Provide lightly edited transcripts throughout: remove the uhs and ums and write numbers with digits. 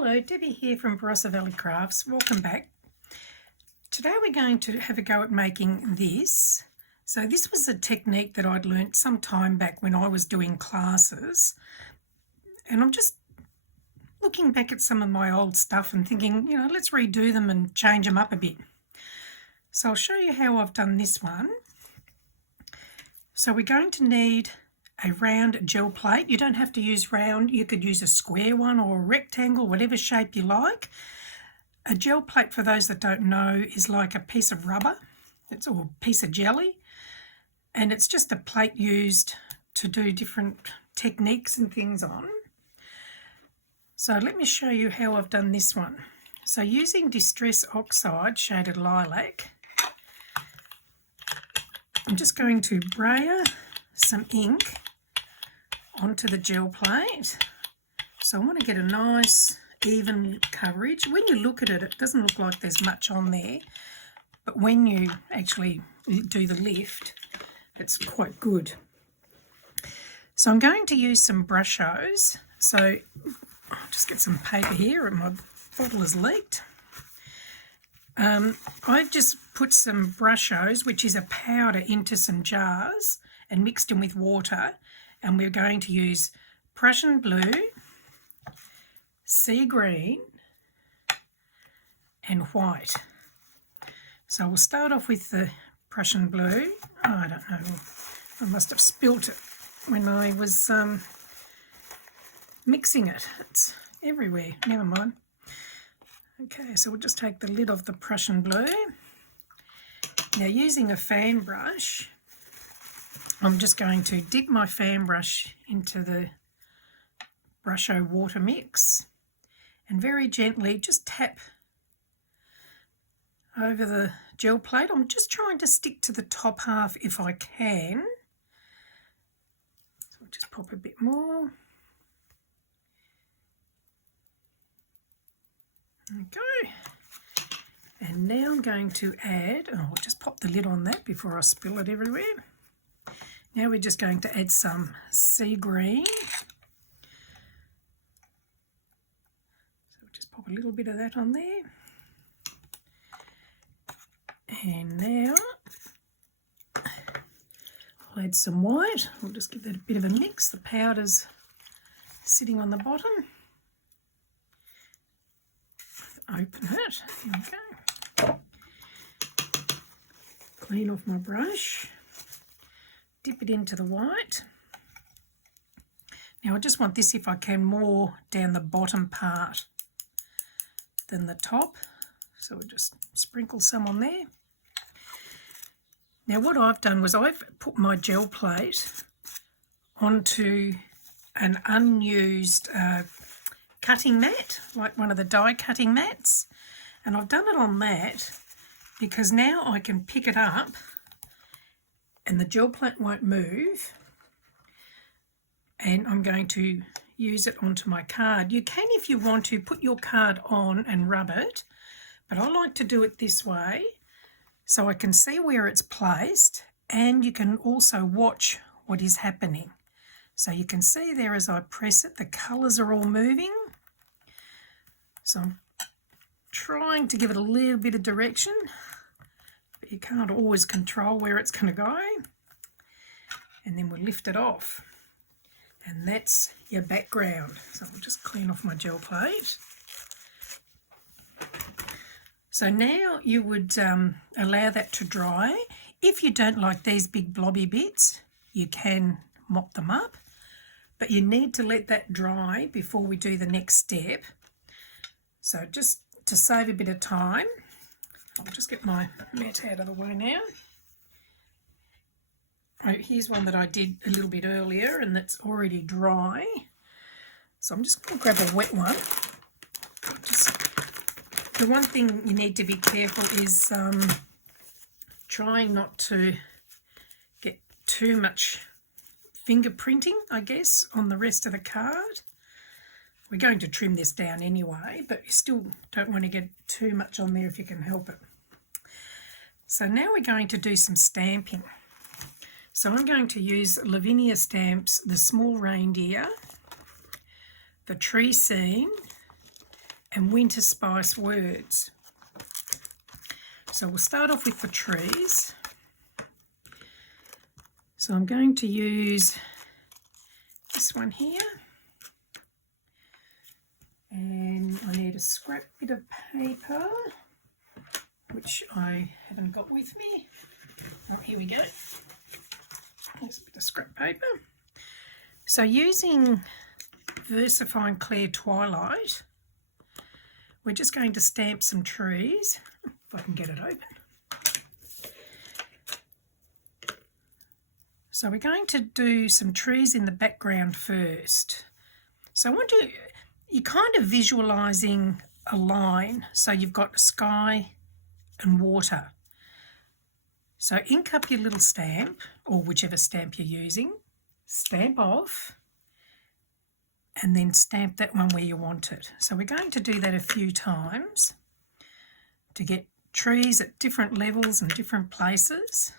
Hello, Debbie here from Barossa Valley Crafts. Welcome back. Today we're going to have a go at making this. So this was a technique that I'd learnt some time back when I was doing classes. And I'm just looking back at some of my old stuff and thinking, let's redo them and change them up a bit. So I'll show you how I've done this one. So we're going to need a round gel plate. You don't have to use round, you could use a square one or a rectangle, whatever shape you like. A gel plate, for those that don't know, is like a piece of rubber, or a piece of jelly, and it's just a plate used to do different techniques and things on. So let me show you how I've done this one. So using Distress Oxide Shaded Lilac, I'm just going to brayer some ink onto the gel plate. So I want to get a nice even coverage. When you look at it, it doesn't look like there's much on there, but when you actually do the lift, it's quite good. So I'm going to use some brushos. So I'll just get some paper here, and my bottle has leaked. I've just put some brushos, which is a powder, into some jars and mixed them with water. And we're going to use Prussian blue, sea green, and white. So we'll start off with the Prussian blue. Oh, I don't know, I must have spilt it when I was mixing it. It's everywhere, never mind. Okay, so we'll just take the lid off the Prussian blue. Now, using a fan brush, I'm just going to dip my fan brush into the brusho water mix and very gently just tap over the gel plate. I'm just trying to stick to the top half if I can. So I'll just pop a bit more. Okay. And now I'm going to add, I'll just pop the lid on that before I spill it everywhere. Now we're just going to add some sea green. So we'll just pop a little bit of that on there. And now I'll add some white. We'll just give that a bit of a mix. The powder's sitting on the bottom. Open it. Here we go. Clean off my brush. Dip it into the white. Now I just want this, if I can, more down the bottom part than the top. So we'll just sprinkle some on there. Now what I've done was I've put my gel plate onto an unused cutting mat, like one of the die cutting mats. And I've done it on that because now I can pick it up and the gel plate won't move, and I'm going to use it onto my card. You can, if you want to, put your card on and rub it, but I like to do it this way so I can see where it's placed, and you can also watch what is happening. So you can see there as I press it, the colours are all moving. So I'm trying to give it a little bit of direction, but you can't always control where it's going to go. And then we'll lift it off. And that's your background. So I'll just clean off my gel plate. So now you would allow that to dry. If you don't like these big blobby bits, you can mop them up. But you need to let that dry before we do the next step. So just to save a bit of time, I'll just get my mat out of the way now. Oh, here's one that I did a little bit earlier and that's already dry. So I'm just going to grab a wet one. The one thing you need to be careful is trying not to get too much fingerprinting, I guess, on the rest of the card. We're going to trim this down anyway, but you still don't want to get too much on there if you can help it. So now we're going to do some stamping. So I'm going to use Lavinia stamps, the small reindeer, the tree scene, and winter spice words. So we'll start off with the trees. So I'm going to use this one here, and I need a scrap bit of paper, which I haven't got with me. Oh, here we go. There's a bit of scrap paper. So using VersaFine Clear Twilight, we're just going to stamp some trees, if I can get it open. So we're going to do some trees in the background first. So I want you're kind of visualising a line. So you've got sky and water. So ink up your little stamp, or whichever stamp you're using, stamp off, and then stamp that one where you want it. So we're going to do that a few times to get trees at different levels and different places.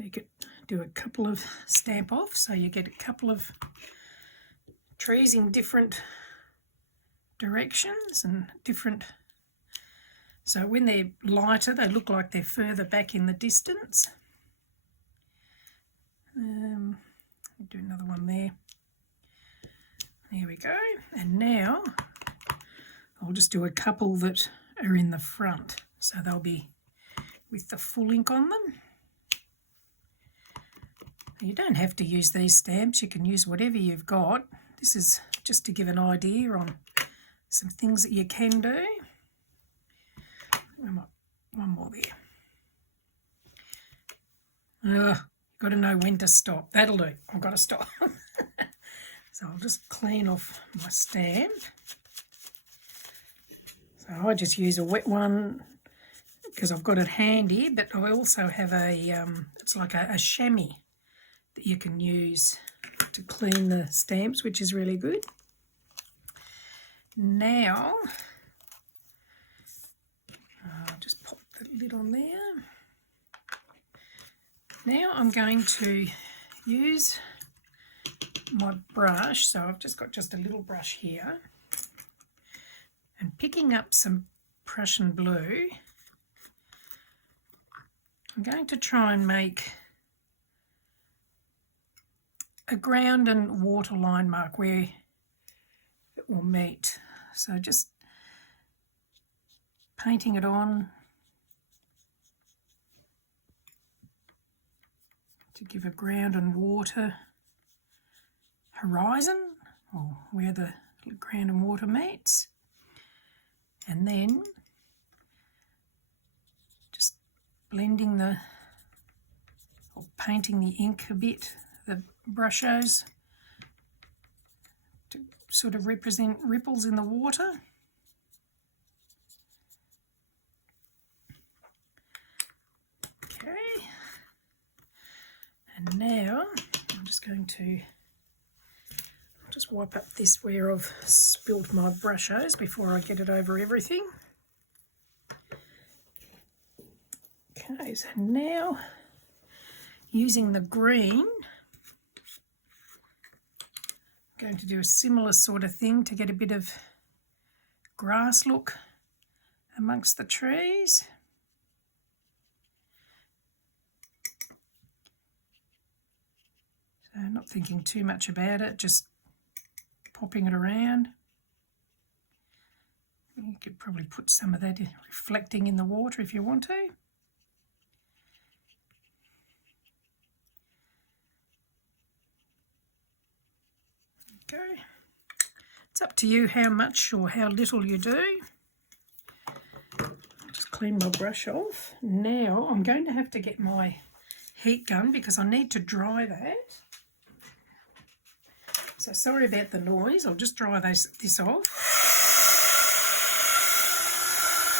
You could do a couple of stamp off, so you get a couple of trees in different directions and different. So when they're lighter, they look like they're further back in the distance. Do another one there. There we go. And now I'll just do a couple that are in the front, so they'll be with the full ink on them. You don't have to use these stamps, you can use whatever you've got. This is just to give an idea on some things that you can do. One more there. Got to know when to stop. That'll do. I've got to stop. So I'll just clean off my stamp. So I just use a wet one because I've got it handy, but I also have it's like a chamois that you can use to clean the stamps, which is really good. Now, I'll just pop the lid on there. Now I'm going to use my brush, so I've just got a little brush here, and picking up some Prussian blue, I'm going to try and make a ground and water line mark where it will meet. So just painting it on to give a ground and water horizon, or where the ground and water meets, and then just blending or painting the ink a bit, the brushos, to sort of represent ripples in the water. Okay, and now I'm just going to wipe up this where I've spilt my brushos before I get it over everything. Okay, so now using the green, I'm going to do a similar sort of thing to get a bit of grass look amongst the trees. So not thinking too much about it, just popping it around. You could probably put some of that reflecting in the water if you want to. Okay, it's up to you how much or how little you do. I'll just clean my brush off. Now I'm going to have to get my heat gun because I need to dry that. So sorry about the noise, I'll just dry this off.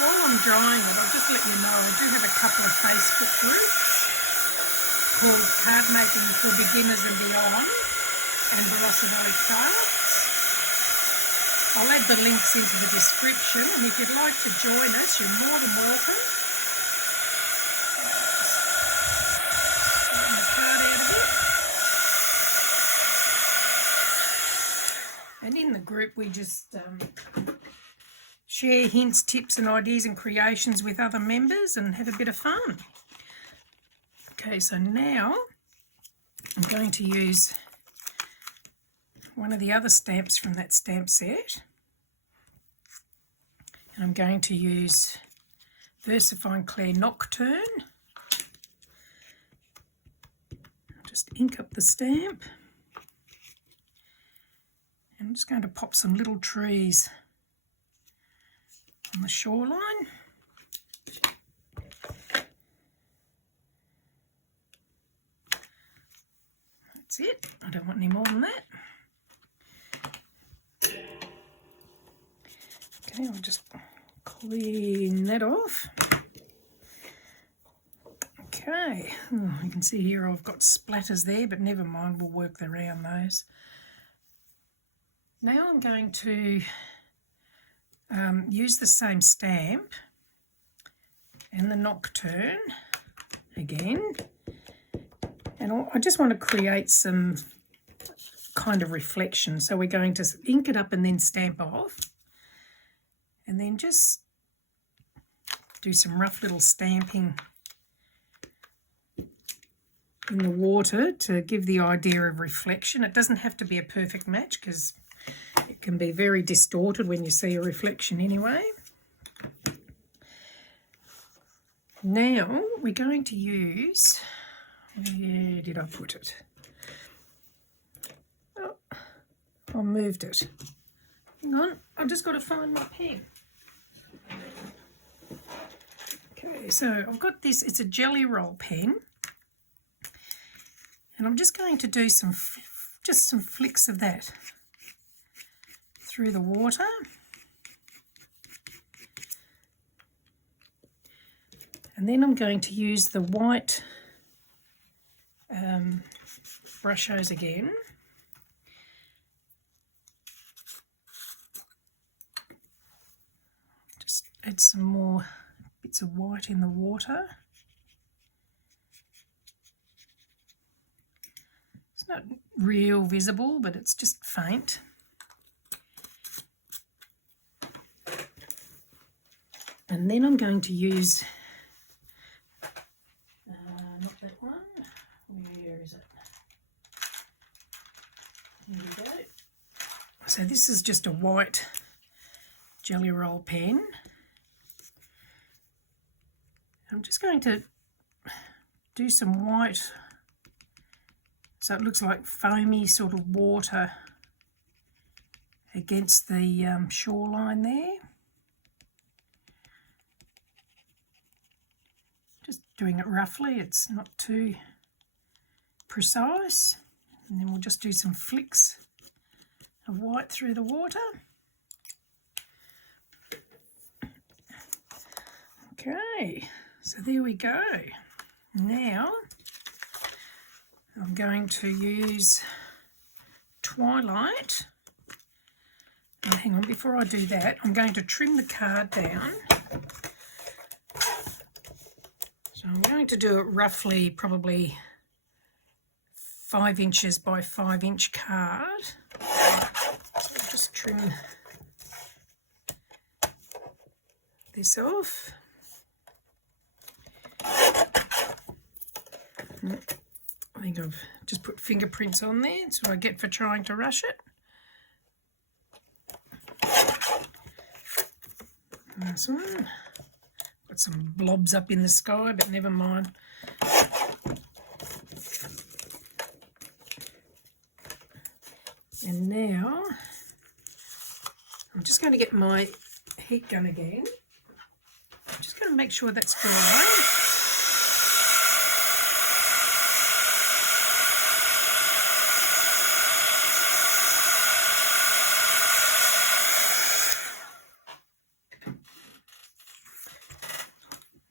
While I'm drying it, I'll just let you know I do have a couple of Facebook groups called Cardmaking for Beginners and Beyond and Barossa Crafts. I'll add the links into the description, and if you'd like to join us, you're more than welcome. And in the group we just share hints, tips and ideas and creations with other members and have a bit of fun. Okay, so now I'm going to use one of the other stamps from that stamp set, and I'm going to use Versifying Claire Nocturne. I'll just ink up the stamp. I'm just going to pop some little trees on the shoreline. That's it. I don't want any more than that. Okay, I'll just clean that off. Okay, you can see here I've got splatters there, but never mind, we'll work around those. Now I'm going to use the same stamp and the Nocturne again, and I just want to create some kind of reflection. So we're going to ink it up and then stamp off, and then just do some rough little stamping in the water to give the idea of reflection. It doesn't have to be a perfect match because it can be very distorted when you see a reflection anyway. Now we're going to use, where did I put it? Oh, I moved it. Hang on, I've just got to find my pen. Okay, so I've got this, it's a jelly roll pen, and I'm just going to do some flicks of that through the water. And then I'm going to use the white brushos again. Just add some more bits of white in the water. It's not real visible, but it's just faint. And then I'm going to use, not that one, where is it? Here we go. So this is just a white jelly roll pen. I'm just going to do some white, so it looks like foamy sort of water against the shoreline there. Just doing it roughly, it's not too precise. And then we'll just do some flicks of white through the water. Okay, so there we go. Now I'm going to use Twilight. And hang on, before I do that, I'm going to trim the card down. So I'm going to do it roughly, probably 5 inches by 5 inch card. So I'll just trim this off. I think I've just put fingerprints on there. That's what I get for trying to rush it. This one. Got some blobs up in the sky, but never mind. And now I'm just going to get my heat gun again. I'm just going to make sure that's dry.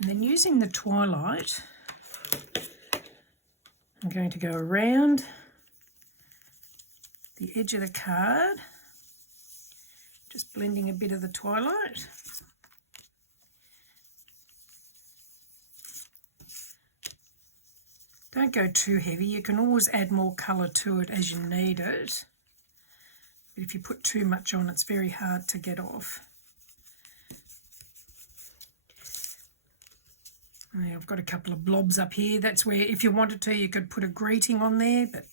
And then using the Twilight, I'm going to go around the edge of the card, just blending a bit of the Twilight. Don't go too heavy. You can always add more colour to it as you need it, But if you put too much on, it's very hard to get off. I've got a couple of blobs up here. That's where, if you wanted to, you could put a greeting on there, but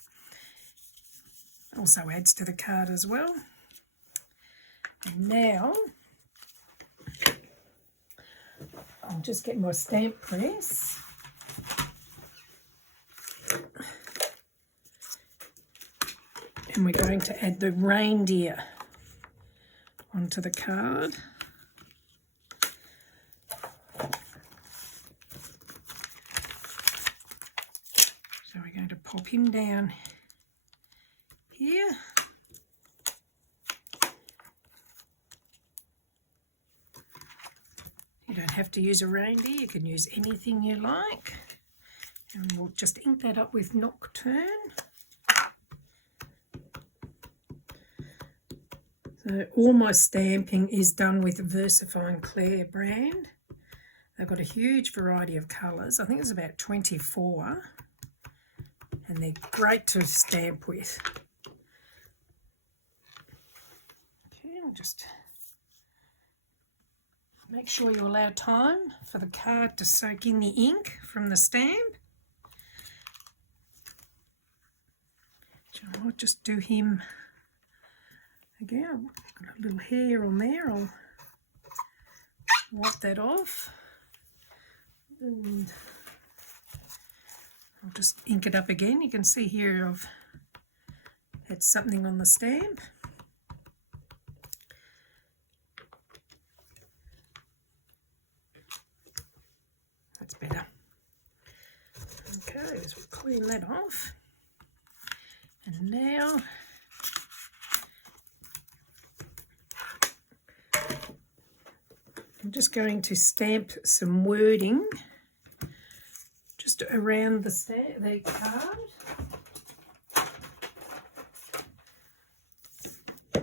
it also adds to the card as well. And now I'll just get my stamp press. And we're going to add the reindeer onto the card. So we're going to pop him down here. You don't have to use a reindeer, you can use anything you like. And we'll just ink that up with Nocturne. So all my stamping is done with Versifine Claire brand. They've got a huge variety of colours. I think there's about 24. And they're great to stamp with. Okay, I'll just make sure you allow time for the card to soak in the ink from the stamp. So I'll just do him again. I've got a little hair on there. I'll wipe that off. And I'll just ink it up again. You can see here I've had something on the stamp. That's better. Okay, so we'll clean that off. And now I'm just going to stamp some wording just around the card.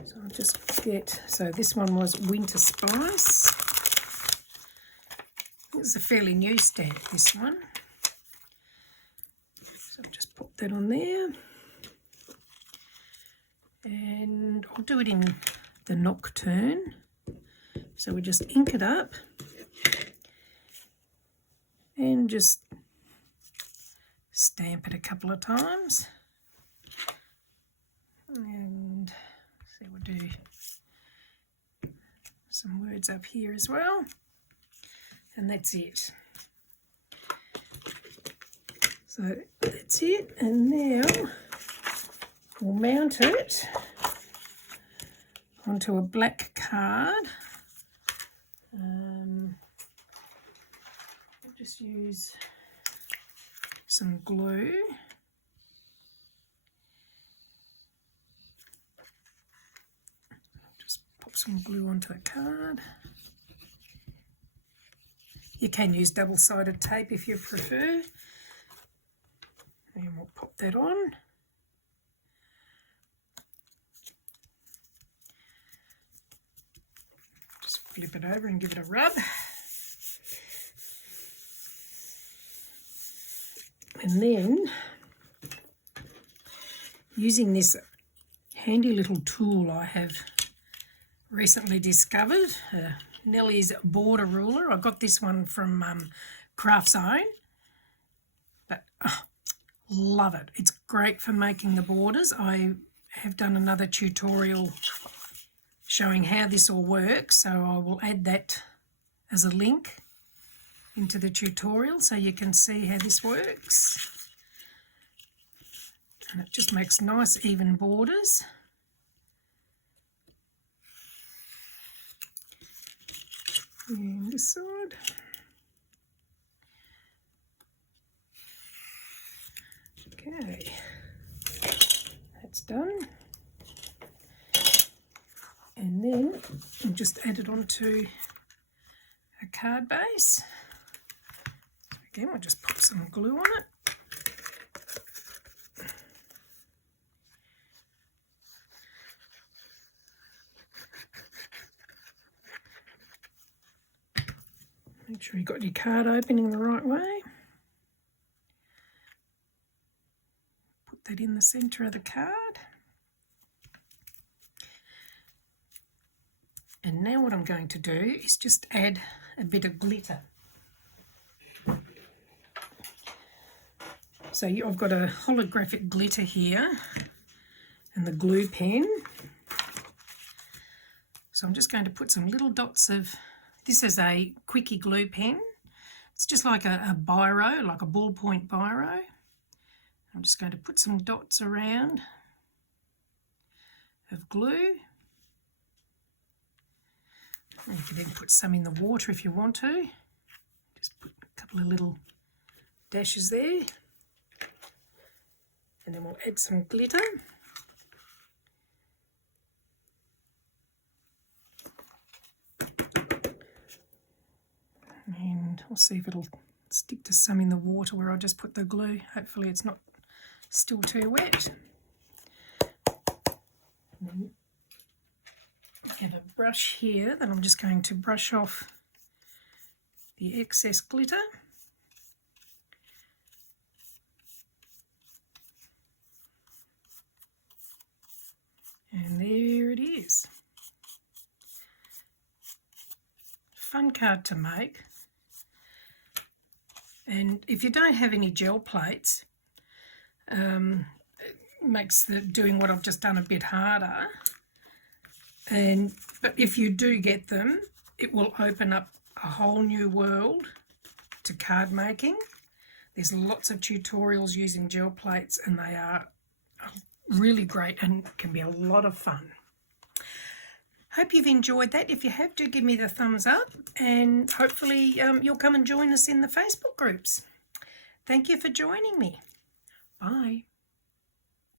So I'll just get, so this one was Winter Spice. It's a fairly new stamp, this one. So I'll just pop that on there. And I'll do it in the Nocturne. So we just ink it up and just stamp it a couple of times. And see, we'll do some words up here as well. And that's it. So that's it. And now we'll mount it onto a black card. I'll just use some glue. Just pop some glue onto the card. You can use double-sided tape if you prefer. And we'll pop that on. Just flip it over and give it a rub. And then, using this handy little tool I have recently discovered, Nellies Border ruler. I got this one from Craft Zone, but love it. It's great for making the borders. I have done another tutorial showing how this all works, so I will add that as a link into the tutorial so you can see how this works. And it just makes nice even borders. And this side. Okay, that's done. And then we'll just add it onto a card base. Again, we'll just pop some glue on it. Make sure you've got your card opening the right way. Put that in the centre of the card. And now what I'm going to do is just add a bit of glitter. So I've got a holographic glitter here and the glue pen. So I'm just going to put some little dots of, this is a quickie glue pen. It's just like a biro, like a ballpoint biro. I'm just going to put some dots around of glue. And you can then put some in the water if you want to. Just put a couple of little dashes there. And then we'll add some glitter. And we'll see if it'll stick to some in the water where I just put the glue. Hopefully it's not still too wet. And then I have a brush here that I'm just going to brush off the excess glitter. And there it is. Fun card to make. And if you don't have any gel plates, it makes doing what I've just done a bit harder. But if you do get them, it will open up a whole new world to card making. There's lots of tutorials using gel plates, and they are really great and can be a lot of fun. Hope you've enjoyed that. If you have, do give me the thumbs up, and hopefully you'll come and join us in the Facebook groups. Thank you for joining me. Bye.